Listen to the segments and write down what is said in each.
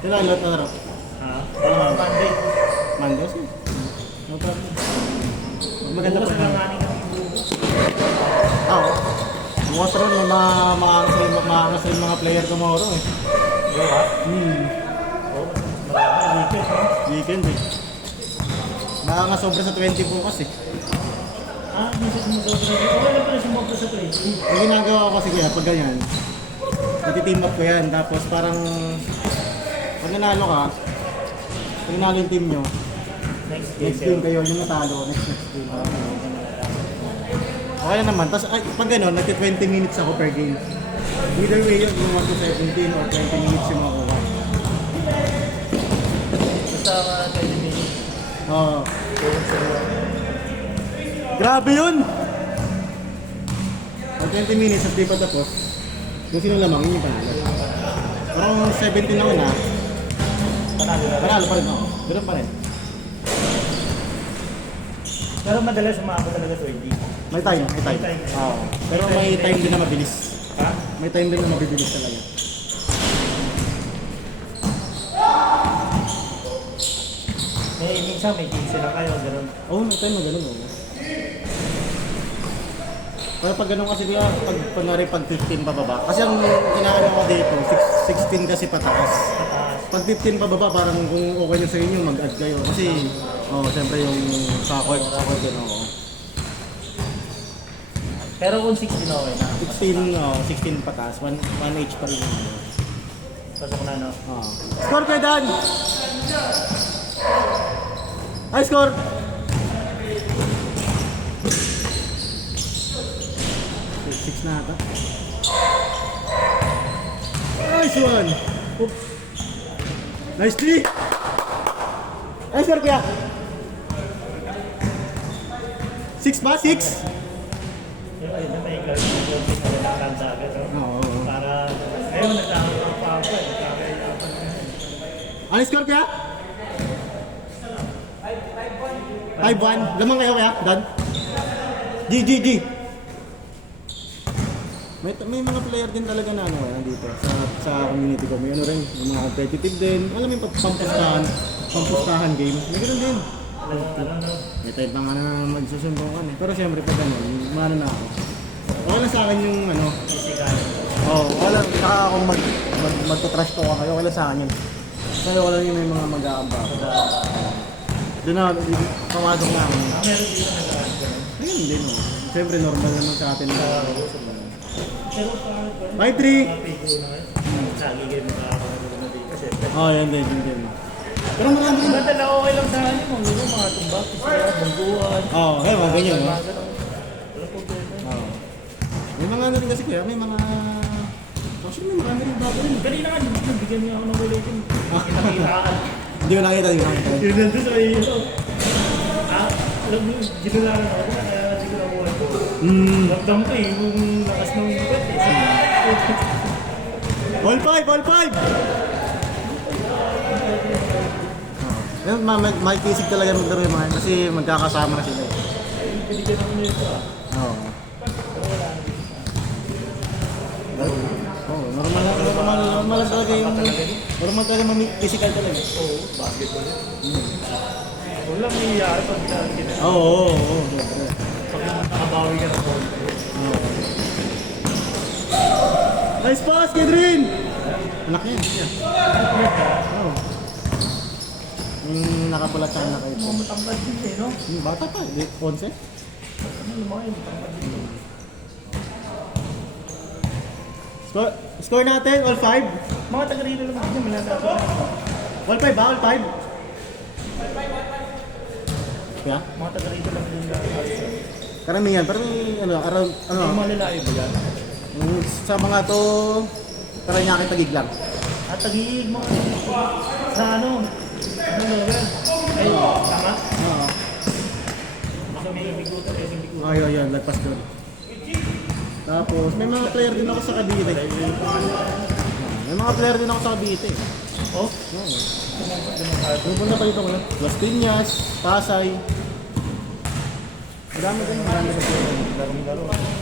Kailan lot na laro? Monday. Monday kasi. No problem. Maganda pa lang naman. nga bukas. Oo. Bukas rin, may maangas rin mga player tomorrow eh. Bukas? Oo, Weekend, no? weekend eh. Maangas sobra sa 20 bukas eh. Minsan sumusobra. Okay lang pala sumobra sa 20. Ang ginagawa ko kasi kaya pag ganyan, nati-team up ko yan. Tapos parang, pag nanalo ka, pag nanalo yung team nyo, Next next game kayo, yung natalo, next game. Okay na naman. Tapos pag gano'n, nagti-20 minutes ako per game. Either way yun, yung 1 to 17 or 20 minutes yung makuha. Basta 20 minutes. Oo. Grabe yun! Pag 20 minutes at di pa tapos, kung sino lamang, yun yung panalo. Parang 17 ako na, panalo pa rin ako. Ganun pa rin. Pero madalas umabot talaga 20. May time, may time. May time. Oo. Pero may time din na mabilis. Ha? May time din na mabibilis talaga. Minsan may 15 lang kayo, gano'n. Oo, may time na ganun. Oo. Pero pag ganun kasi diba, pag 15 pababa. Kasi ang inaano ko dito, 16 kasi pataas. Pag 15 pababa, parang kung okay na sa inyo, mag-add kayo. Kasi, siyempre yung sa court yun, oo. Pero kung 16 okay na. 16 pataas, 1 age pa rin. Pasok na, no? Score kay Dan! Ay, score! Six na ata. Nice one! Oop. Nice three! Ay, score kaya! 6 ba? 6? Ayun na may guard na coaching na nilakan sa akin, no? Oo. Para, ayun, nagkakaroon pa ako eh. Ano score kaya? 5-1. Lamang kayo kaya, Dan? G. May mga player din talaga na nandito sa community ko. May ano rin, may mga competitive din. Alam mo yung pampustahan game. May ganun din. May type na nga na magsusumbungan eh. Pero siyempre pag ganun, maano na ako. Okay lang sa akin yung Physical. okay lang. Saka akong magto-trash talk kayo. Okay lang sa akin yun. Kasi wala yung may mga mag-aamba. Doon na, pamadok na ako. Meron dito nag-aarap ka, no? Ayun din oh. Siyempre normal naman sa atin. Pero parang, 5-3! pigo na kayo. Sagi kayo makakaroon na dito, syempre. Yan din. Pero marami din. Maganda okay lang sa akin mo, mga tumbak, bangguan. Mga ganyan no? Mga ganun. Wala problema. May mga ano rin kasi kuya, may mga... Actually may marami rin bago rin. Kanina nga, nabigyan niya ako ng ulitin. Kita-kita ka. Hindi ko nakita. Yun nandun sa iyo. Alam mo, ginularan ako na kaya hindi ko nakuha ko. Ramdam ko eh, yung lakas ng buwet eh. All 5! Makikisig talaga maglaro yung mga yun kasi magkakasama na sila. Binigyan ako nito Oo. Normal talaga yung... Normal talaga physical talaga. Oo, basketball yun. Walang nangyayari pag kita. Oo. Pag nakabawi ka ng ball. Nice pass, Kedrin! Anak niya. Oo. Yung nakapulat siya na kayo. Matambad din eh, no? Yung bata pa, 11? Ano lumaki, matambad din. Score natin, all 5? Mga taga-rito lang din, malalaman. All 5 ba? All 5? Kaya? Mga taga-rito lang din. Karamihan, pero may around, Yung mga lalaki ba yan? sa mga to, Paranaque Taguig lang. At tag-iig mo. Sa ano? Ano level? Ay, tama? Oo. Baka may bigutan, may bigutan. Ayun, lagpas doon. Tapos, may mga player din ako sa Cavite. May mga player din ako sa Cavite. Oh? Oo. Pupunta pa dito ko lang. Las Piñas, Pasay. Marami din, marami din. Larong-laro.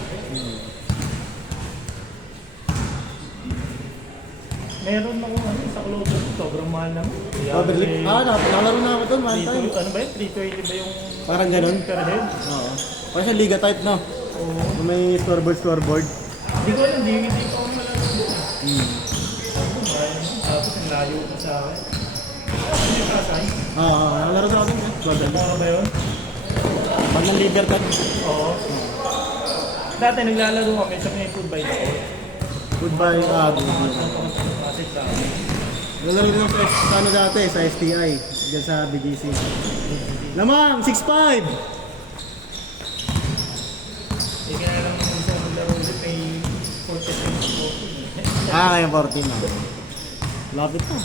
Meron ako sa Clover, sobrang mahal naman. Overleap. Nakalaro na ako doon, one time. Ano ba yun? 320 ba yung Parang ganun. per head? Oo. Parang siya liga type, no? Oo. May scoreboard. Hindi ko alam, hindi ko ako malaro doon. Tapos ang layo ko sa akin. Ano yung kasay? Oo, nakalaro na ako doon. Ano ba yun? Pag ng Libertad. Oo. Dati naglalaro kami sa may food by the hour. Goodbye, Kasi sa Nalaro din ako sa ano dati, sa STI. Diyan sa BGC. Lamang, 6'5". hindi ka na lang gusto ko maglaro ulit, may 40 Kaya 14 na. Lapit na.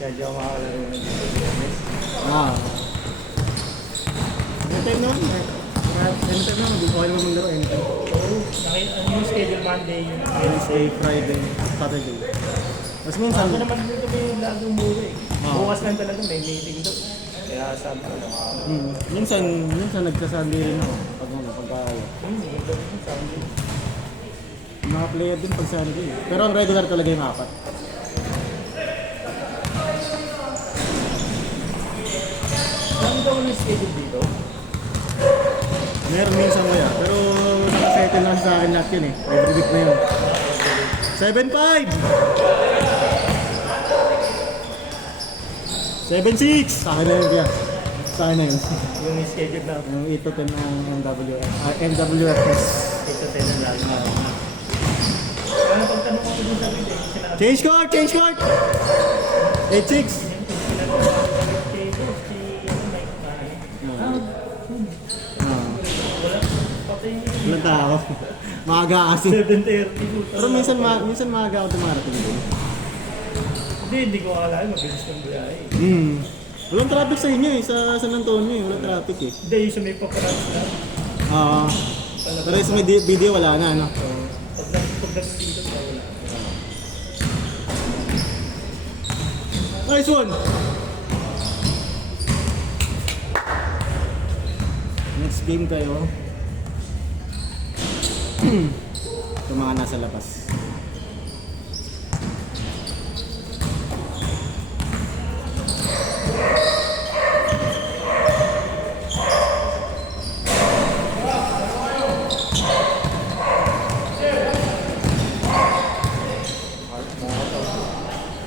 Kaya di ako makakalaro ng dito. Anytime naman. Anytime naman. Hindi ko kayo naman maglaro anytime. Oo, ano yung schedule Monday yun? Wednesday, Friday, Saturday. Tapos minsan, Ako naman dito may lagong buhay. Oo. Bukas lang talaga may meeting doon. Kaya sabi ko lang minsan nagsasabi rin ako pagkakaya. sabi ko. Mga player din pag Sunday. Pero ang regular talaga yung 4. Saan daw yung schedule dito? Meron minsan kaya. Pero nakasettle na sa akin lahat yun eh. Every week na yun. 7'5". 7'6". Sa akin na yun kaya. Sa akin na yun. Yung schedule na Yung 8 to 10 ng NWFS. ito tayo na lalo. Ano pagtanong ko dun sa video? Sinabi Change court! Change court! 8'6". Walang tao. Maaga kasi. 7:30. Pero minsan maaga ako dumarating din. Hindi ko akala mabilis ng biyahe. Walang traffic sa inyo eh. Sa San Antonio eh. Walang traffic eh. Hindi, yung sa may paparas na. Pero sa may video wala na ano. Pag dito, wala. Nice one! Next game kayo. Ito mga nasa labas.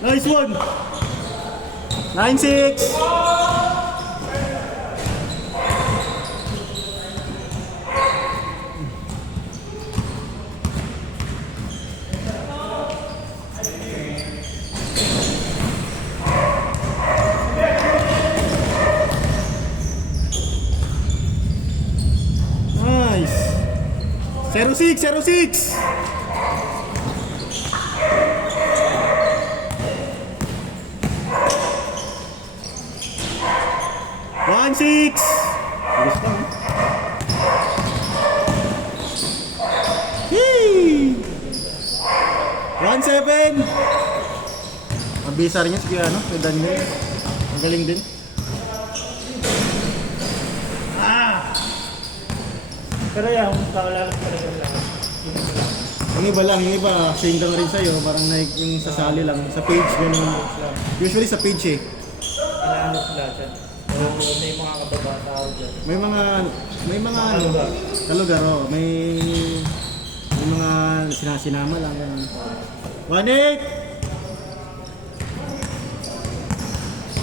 Nice one! 9-6! Nice! 0-6! 0-6! One six. Bilis pa, eh. Yee! 1-7. Mabisa rin yan si ano, si Daniel. Ang galing din. Pero yan, kaulalas talaga lang. Yung iba lang, yung iba, same lang rin sa'yo. Parang yung sasali lang, sa page, ganun. Usually sa page eh. Inaano sila dyan. O may mga kababata ako dyan. May mga ano, Kalugar. kalugar, oh. May mga sinasinama lang. Ganun. 1-8!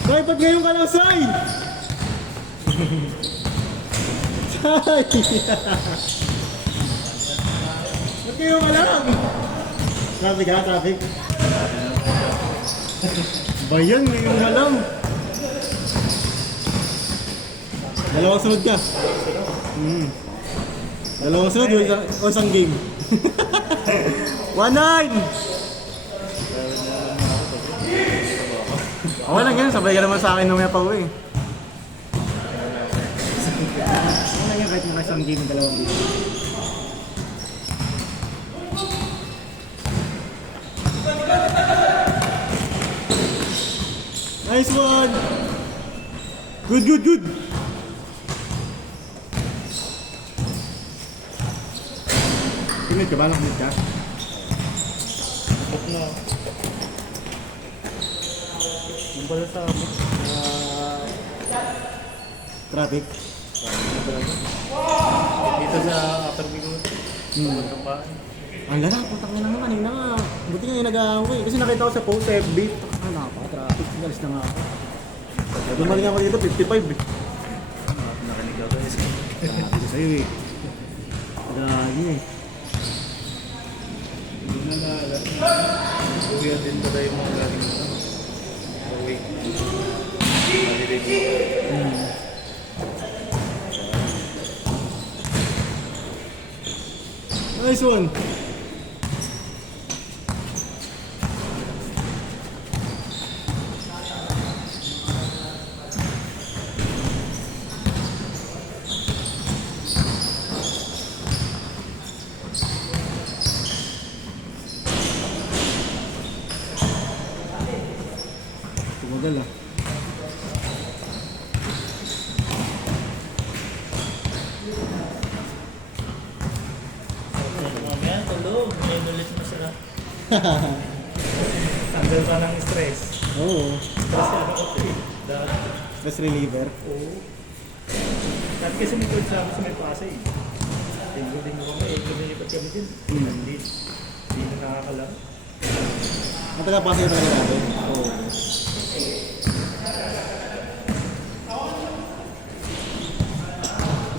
Say, ba't ngayon ka lang, Say? Say! Ba't ngayon ka lang? Traffic ha, traffic. Ba yan, ngayon ka lang. Dalawang sunod ka. Dalawang sunod o isang game. 1-9! Okay lang yan, sabay ka naman sa akin namaya pa uwi. Okay lang yan kahit mga isang game, dalawang game. Nice one! Good, good, good! Commit ka ba? Nakamit ka? No. Yung pala sa amin. Traffic. Dito sa Upper Bigot. Ang lala, putang ina nga kanina nga. Buti nga yung nag-aaway. Kasi nakita ko sa post FB. Ah, napaka-traffic. Galis na nga ako. Dumaling ako dito, 55 eh. Narinig ako guys. Sabi ko sa'yo eh. Lagi eh. Hindi na naalala. Uwi din pala yung mga galing mo. Uwi. Narinig mo. Nice one. Tumagal ah. Mamaya, tulog. May ulit masarap. Tanggal pa ng stress. Oo. Stress ano ko ito eh. Dahil. Stress reliever. Oo. Dati kasi may coach sa may Pasay. Tinggo din mo kami. Nilipat kami din. Hindi na nakakalaro. Ang taga-pasa yung talaga natin. Oo.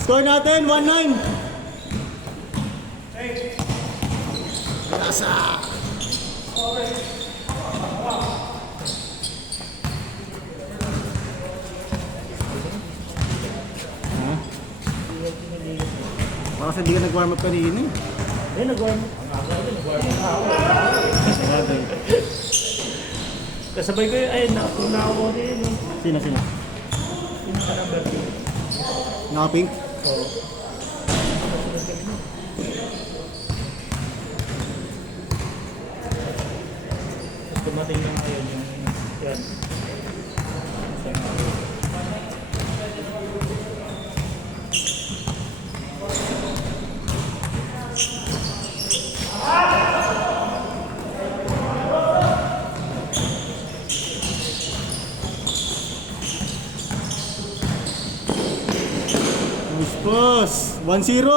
Score natin, 1-9. Lasa! Ha? Baka kasi hindi ka nag-warm up kanina eh. Eh, nag-warm up. Nag-warm up. Sabagay. Kasabay ko yun. Ay, nakuna ako din. Sino? Yung number 2. Naka-pink? Oo. Kasunod kami nun. Tapos dumating na ngayon yung yan. Boss, 1-0.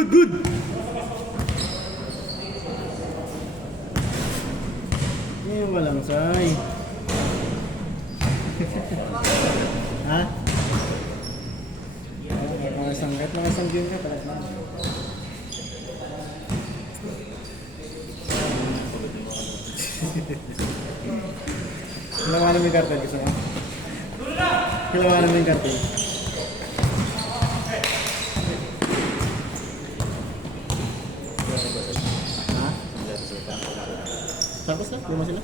Good. Eh, walang say. Ha? Nakasanggat ka talaga. Kilawanan mo yung kartel gusto mo? Kilawanan mo yung kartel. Ha? Tapos na? Lima sila?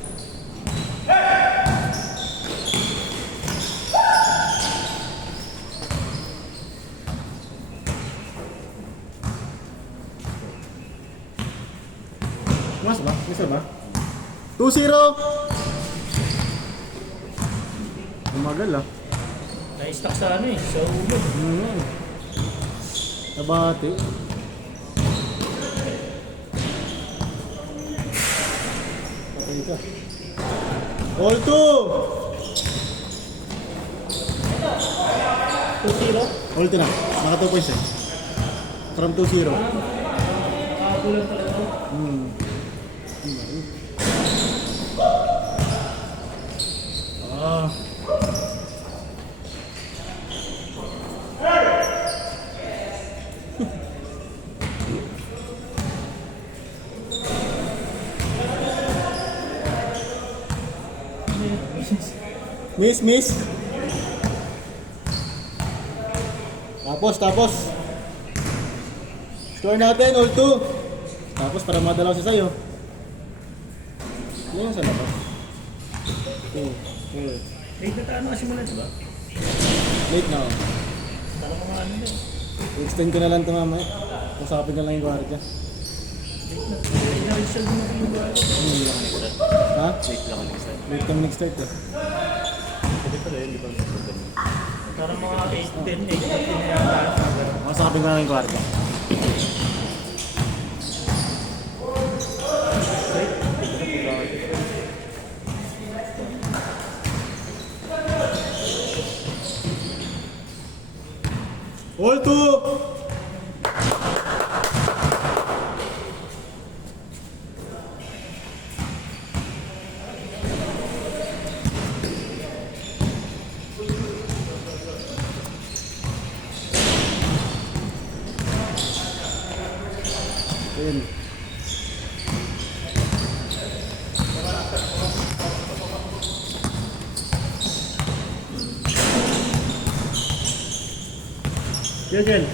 Mas ba? Isa ba? 2-0! Umagal ah. Na-stuck sa ano eh, sa ulo. Nabati. Patay ka. All 2! 2-0? All 2 na. Naka 2 points eh. From 2-0. Nakakulang talaga ako. Miss. Tapos. Score natin, all 2. Tapos para madalaw siya sa'yo. Yan sa labas. 2, 4. Late na tayo nakasimula, diba? Late na oh. Tala mga ano din. I-extend ko na lang ito mamaya. Usapin ko lang yung gwardiya. Late na rin siya din ako yung bago. Ha? Late lang ang isa. Late kami nag-start eh. Pwede pala yun, di ba? Parang mga 8-10, 8-10 na yata. Masakapin ko na yung kwarto. All two! Ayun. Jen.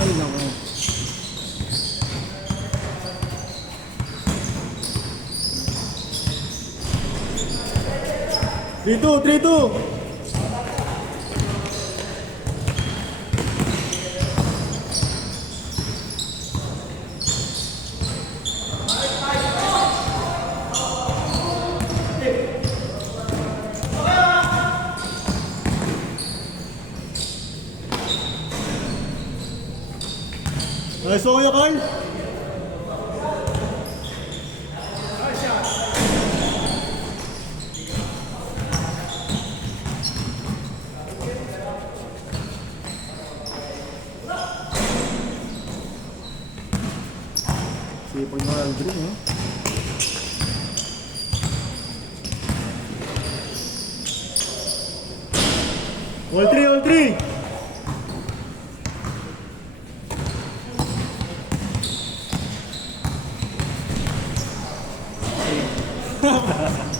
Ay, naku. Three, two. Nice one, Kuya Carl. Sipag mo Aldrin, no? All three.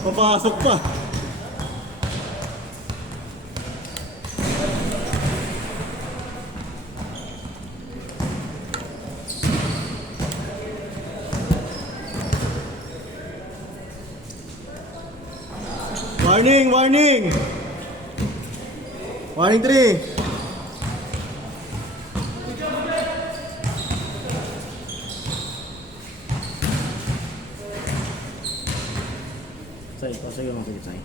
Papasok pa. Warning! Warning 3. Say, pasay yung mga say.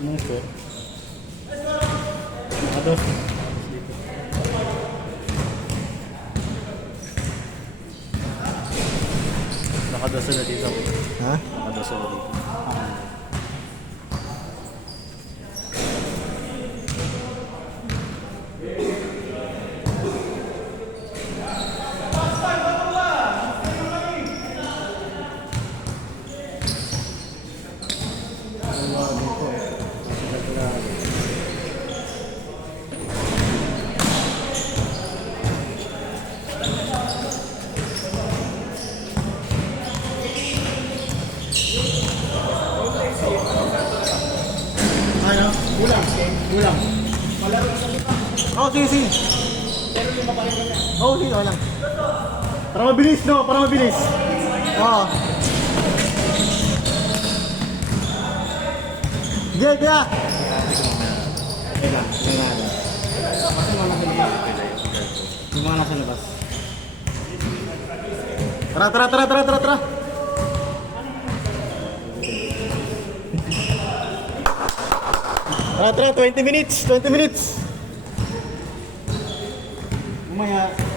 Ano ito? Nakados. Dito. Nakados na dito. Ha? Nakados na dito. Ano? Ulang. Oh, sige. Oh, sige, wala. Para mabilis, no? Para mabilis. Oo. Sige, kaya. Teka, tingnan natin. Kasi mga Yung mga nasa labas. Tara, tara, tara, tara, tara, tara! Tara, tara, 20 minutes, 20 minutes! Umaya.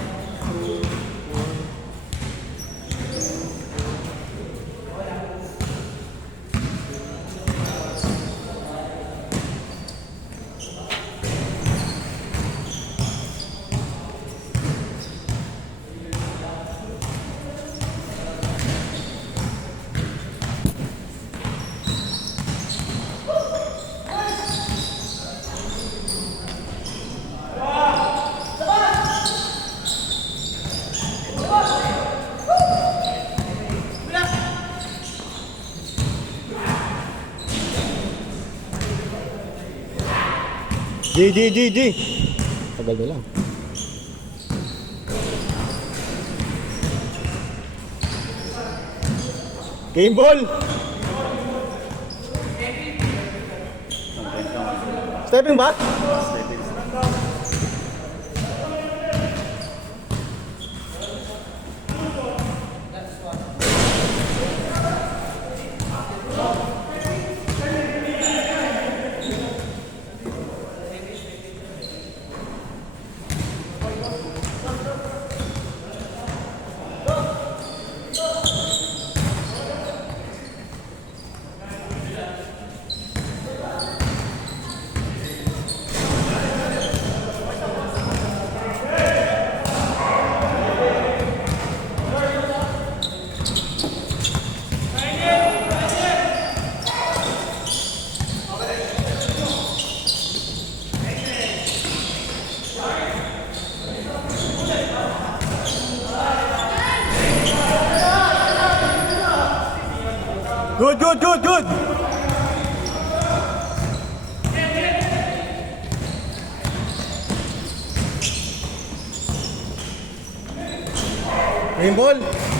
G. Tagal na lang. Game ball! Stepping back? Good! Game ball!